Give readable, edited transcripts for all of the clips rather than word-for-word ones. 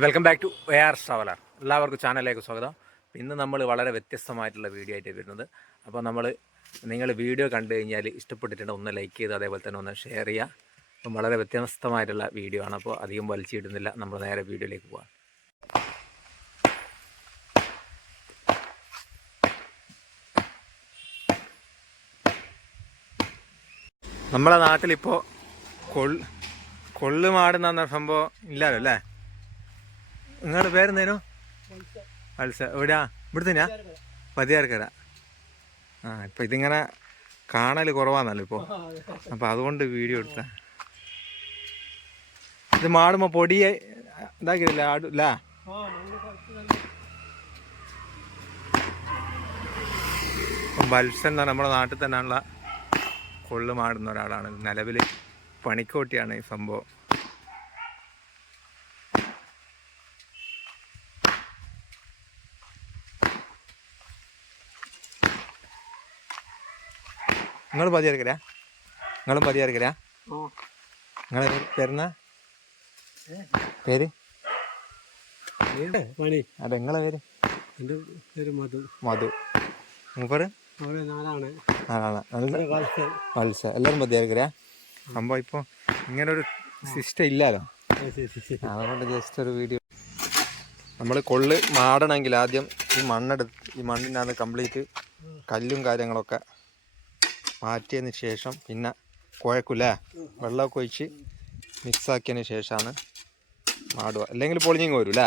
Welcome back to AR traveller. എല്ലാവർക്കും ചാനലിലേക്ക് സ്വാഗതം. ഇന്ന് നമ്മൾ വളരെ വ്യത്യസ്തമായിട്ടുള്ള വീഡിയോ ആയിട്ട് വരുന്നത്. അപ്പോൾ നിങ്ങൾ വീഡിയോ കണ്ടു കഴിഞ്ഞാൽ ഇഷ്ടപ്പെട്ടിട്ടുണ്ട് ഒന്ന് ലൈക്ക് ചെയ്ത് അതേപോലെ തന്നെ ഒന്ന് ഷെയർ ചെയ്യുക. അപ്പം വളരെ വ്യത്യസ്തമായിട്ടുള്ള വീഡിയോ ആണ്. അപ്പോൾ അധികം വലിച്ചിടുന്നില്ല, നമ്മൾ നേരെ വീഡിയോയിലേക്ക് പോകാം. നമ്മളെ നാട്ടിലിപ്പോൾ കൊള്ളുമാടുന്ന സംഭവം ഇല്ലല്ലോ അല്ലേ? നിങ്ങളുടെ പേരെന്തേനു? വത്സ. എവിടെയാ? ഇവിടെ തന്നെയാ? പതിയാർക്കര. ഇപ്പം ഇതിങ്ങനെ കാണൽ കുറവാന്നല്ലോ ഇപ്പോൾ, അപ്പം അതുകൊണ്ട് വീഡിയോ എടുത്ത. ഇത് മാടുമ്പോൾ പൊടി ഇതാക്കിയില്ല ആടില്ല. ഇപ്പം വത്സൻ എന്ന് നമ്മുടെ നാട്ടിൽ തന്നെയുള്ള കൊള്ളു മാടുന്ന ഒരാളാണ്. നിലവിൽ പണിക്കോട്ടിയാണ് ഈ സംഭവം. നിങ്ങളും പതിയാർക്കരാ? നിങ്ങളും പതിയാർക്കരാ? നിങ്ങളെ പേരെന്നാ? പേര്? അതെ, നിങ്ങളെ പേര്? മധു. മൂപ്പറ്? വത്സ. എല്ലാവരും പതിയാർക്കരാ? സംഭവം ഇപ്പോൾ ഇങ്ങനൊരു സിസ്റ്റം ഇല്ലല്ലോ, അതുകൊണ്ട് ജസ്റ്റ് ഒരു വീഡിയോ. നമ്മൾ കൊള്ള് മാടണമെങ്കിൽ ആദ്യം ഈ മണ്ണിനകത്ത് കംപ്ലീറ്റ് കല്ലും കാര്യങ്ങളൊക്കെ മാറ്റിയതിന് ശേഷം പിന്നെ കുഴക്കില്ലേ, വെള്ളമൊക്കെ ഒഴിച്ച് മിക്സാക്കിയതിന് ശേഷമാണ് മാടുക, അല്ലെങ്കിൽ പൊളിഞ്ഞിങ് വരൂല്ലേ.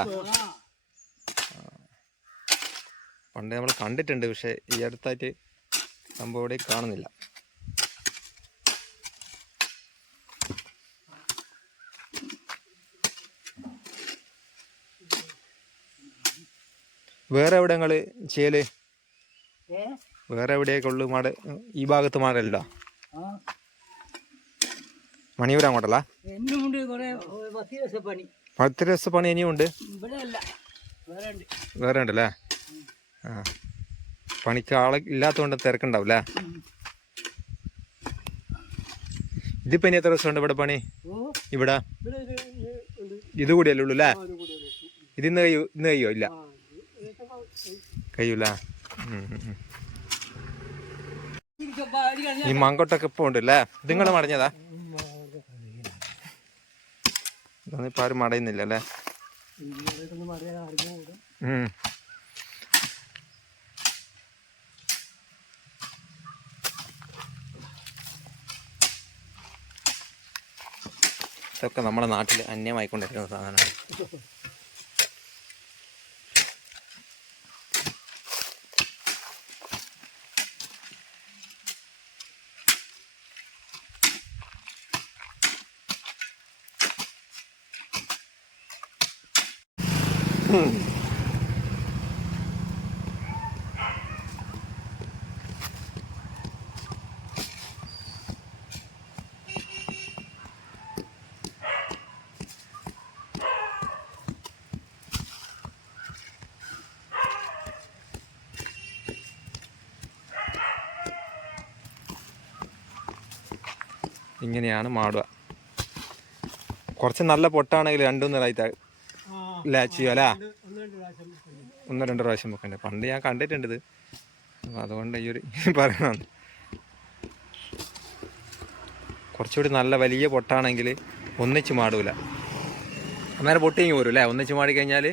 പണ്ട് നമ്മൾ കണ്ടിട്ടുണ്ട്, പക്ഷേ ഈ അടുത്തായിട്ട് സംഭവം ഇവിടെ കാണുന്നില്ല. വേറെ എവിടെ നിങ്ങൾ ചെയ്യല്? വേറെ എവിടെയൊക്കെ ഉള്ളു മാട്? ഈ ഭാഗത്ത് മാടല്ലോ? മണിയൂർ അങ്ങോട്ടല്ല? 10 ദിവസത്തെ പണി ഇനിയും ഉണ്ട്? വേറെ ഉണ്ടല്ലേ? പണിക്ക് ആളെ ഇല്ലാത്തതുകൊണ്ട് തിരക്കുണ്ടാവില്ലേ? ഇതിപ്പോ ഇനി എത്ര ദിവസം ഉണ്ട് ഇവിടെ പണി? ഇവിടെ ഇത് കൂടിയല്ലേ ഉള്ളൂ അല്ലേ? ഇതിന്ന് കഴിയോ? ഇല്ല, കഴിയൂല. ഈ മങ്കോട്ടൊക്കെ ഇപ്പൊ ഉണ്ടല്ലേ? നിങ്ങൾ മടഞ്ഞതാ? ഇതൊന്നും ഇപ്പൊ ആരും മടയുന്നില്ല അല്ലേ? ഇതൊക്കെ നമ്മുടെ നാട്ടിൽ അന്യമായിക്കൊണ്ടിരിക്കുന്ന സാധനമാണ്. ഇങ്ങനെയാണ് മാടുക. കുറച്ച് നല്ല പൊട്ടാണെങ്കിൽ 2-3 ആയിട്ട് ചെയ്യും അല്ലേ? 1-2 പ്രാവശ്യം വെക്കണ്ടേ? പണ്ട് ഞാൻ കണ്ടിട്ടുണ്ട് ഇത്, അതുകൊണ്ട് ഈ ഒരു പറയണം. കുറച്ചുകൂടി നല്ല വലിയ പൊട്ടാണെങ്കിൽ ഒന്നിച്ച് മാടൂല, അന്നേരം പൊട്ടിങ്ങി പോരും അല്ലേ? ഒന്നിച്ച് മാടിക്കഴിഞ്ഞാൽ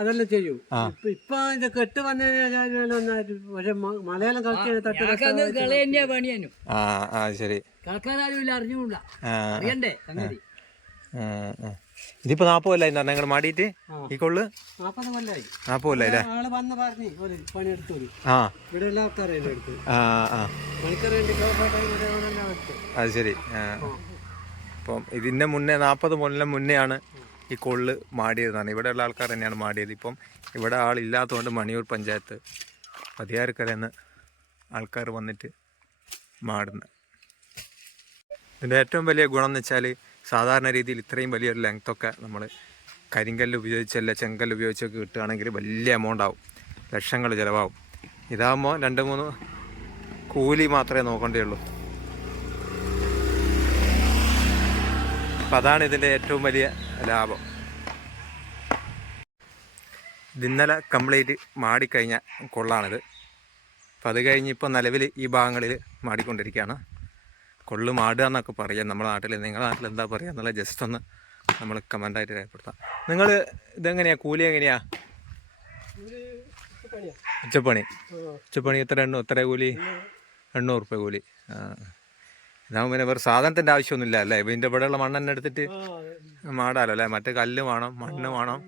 അതെല്ലാം ചെയ്യൂ. ഇപ്പൊ കെട്ട് വന്നു പക്ഷെ മലയാളം പണിയാനും ശരി കളിക്കാരും അറിഞ്ഞൂടാ, അറിയണ്ടേ സംഗതി. ഇതിപ്പോ 40 കൊല്ലായി നിങ്ങൾ മാടിയിട്ട് ഈ കൊള്ളു? 40 കൊല്ലായി. 40 കൊല്ലായി അല്ലേ? ആള് വന്ന് പറഞ്ഞു പണിയെടുത്തു. ഇവിടെ എല്ലാ ആൾക്കാരും എടുത്ത് അത് ശരി. അപ്പം ഇതിൻ്റെ മുന്നേ 40 കൊല്ലം മുന്നെയാണ് ഈ കൊള്ള് മാടിയതാണ്. ഇവിടെയുള്ള ആൾക്കാർ തന്നെയാണ് മാടിയത്. ഇപ്പം ഇവിടെ ആളില്ലാത്തതുകൊണ്ട് മണിയൂർ പഞ്ചായത്ത് പതിയാർക്കരന്ന് ആൾക്കാർ വന്നിട്ട് മാടുന്നത്. ഇതിൻ്റെ ഏറ്റവും വലിയ ഗുണം എന്ന് വെച്ചാൽ സാധാരണ രീതിയിൽ ഇത്രയും വലിയൊരു ലെങ്ത്തൊക്കെ നമ്മൾ കരിങ്കല്ല് ഉപയോഗിച്ചല്ല ചെങ്കല്ല് ഉപയോഗിച്ചൊക്കെ കിട്ടുകയാണെങ്കിൽ വലിയ എമൗണ്ട് ആവും, ലക്ഷങ്ങൾ ചിലവാകും. ഇതാകുമ്പോൾ 2-3 കൂലി മാത്രമേ നോക്കേണ്ടിയുള്ളൂ. അപ്പം അതാണ് ഇതിൻ്റെ ഏറ്റവും വലിയ ലാഭം. ഇന്നലെ കംപ്ലീറ്റ് മാടിക്കഴിഞ്ഞ കൊള്ളാണിത്. അപ്പം അത് കഴിഞ്ഞ് ഇപ്പോൾ നിലവിൽ ഈ ഭാഗങ്ങളിൽ മാടിക്കൊണ്ടിരിക്കുകയാണ്. കൊള്ളു മാടുക എന്നൊക്കെ പറയാം നമ്മുടെ നാട്ടിൽ. നിങ്ങളുടെ നാട്ടിൽ എന്താ പറയുക എന്നുള്ള ജസ്റ്റ് ഒന്ന് നമ്മൾ കമൻ്റായിട്ട് രേഖപ്പെടുത്താം. നിങ്ങൾ ഇതെങ്ങനെയാണ്, കൂലി എങ്ങനെയാണ്? ഉച്ചപ്പണി എത്ര കൂലി? 800 രൂപ കൂലി. ഇതാകുമ്പോൾ പിന്നെ വേറെ സാധനത്തിൻ്റെ ആവശ്യമൊന്നുമില്ല അല്ലേ? ഇതിൻ്റെ ഇവിടെയുള്ള മണ്ണെണ്ണ എടുത്തിട്ട് മാടാലോ അല്ലേ? മറ്റേ കല്ല് വേണം, മണ്ണ് വേണം,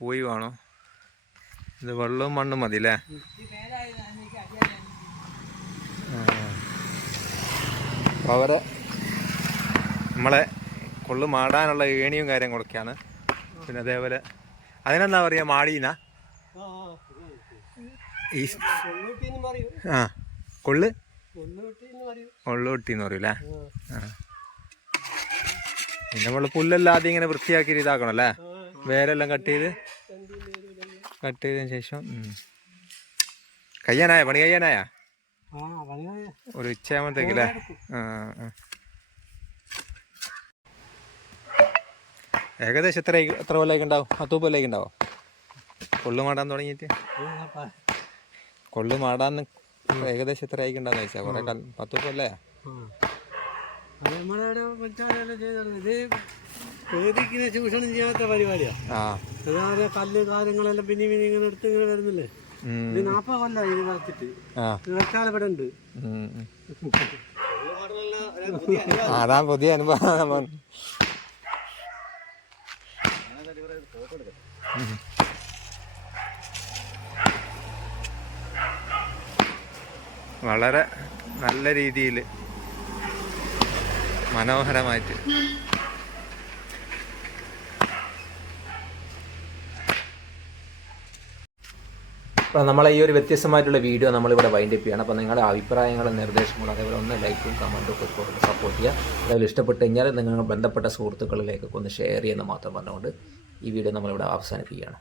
പൂയി വേണം. ഇത് വെള്ളവും മണ്ണും മതി അല്ലേ? അപ്പോൾ അവരെ നമ്മളെ കൊള്ളു മാടാനുള്ള ഏണിയും കാര്യങ്ങളൊക്കെയാണ്. പിന്നെ അതേപോലെ അതിനെന്താ പറയുക, മാടീന ഈ കൊള്ളു കൊള്ളുകൊട്ടി എന്ന് പറയൂല്ലേ? പിന്നെ നമ്മൾ പുല്ലെല്ലാം ആദ്യം ഇങ്ങനെ വൃത്തിയാക്കി ഇതാക്കണം അല്ലേ? വേരെല്ലാം കട്ട് ചെയ്തതിന് ശേഷം പണി കഴിയാനായ ഒരു ഉച്ചയാകുമ്പോഴത്തേക്കല്ലേ? ഏകദേശം എത്ര കൊല്ലമൊക്കെ ഉണ്ടാവും? 10 കൊല്ലമൊക്കെ ഉണ്ടാവും കൊള്ളു മാടാൻ തുടങ്ങിയിട്ട്? കൊള്ളു മാടാന്ന് ഏകദേശം എത്ര ആയിക്കുണ്ടാന്ന് ചോദിച്ചാൽ കുറെ 10 കൊല്ലേ? ചൂഷണം ചെയ്യാത്ത പരിപാടിയാണ്. കല്ല് കാര്യങ്ങളെല്ലാം പിന്നെ ഇങ്ങനെ എടുത്ത് ഇങ്ങനെ വരുന്നില്ലേ? 40 കൊല്ലം ഇത് കളിച്ചിട്ട് വെച്ചാൽ ഇവിടെ ഉണ്ട്. അതാ പുതിയ അനുഭവം. വളരെ നല്ല രീതിയിൽ മനോഹരമായിട്ട് അപ്പോൾ നമ്മളെ ഈ ഒരു വ്യത്യസ്തമായിട്ടുള്ള വീഡിയോ നമ്മളിവിടെ വൈൻഡ് അപ്പ് ചെയ്യണം. അപ്പോൾ നിങ്ങളുടെ അഭിപ്രായങ്ങളും നിർദ്ദേശങ്ങളും അതേപോലെ ഒന്ന് ലൈക്കും കമൻറ്റും ഒക്കെ സപ്പോർട്ട് ചെയ്യുക. അതേപോലെ ഇഷ്ടപ്പെട്ട് കഴിഞ്ഞാൽ നിങ്ങൾ ബന്ധപ്പെട്ട സുഹൃത്തുക്കളിലേക്കൊക്കെ ഒന്ന് ഷെയർ ചെയ്യുന്ന മാത്രം പറഞ്ഞുകൊണ്ട് ഈ വീഡിയോ നമ്മളിവിടെ അവസാനിപ്പിക്കുകയാണ്.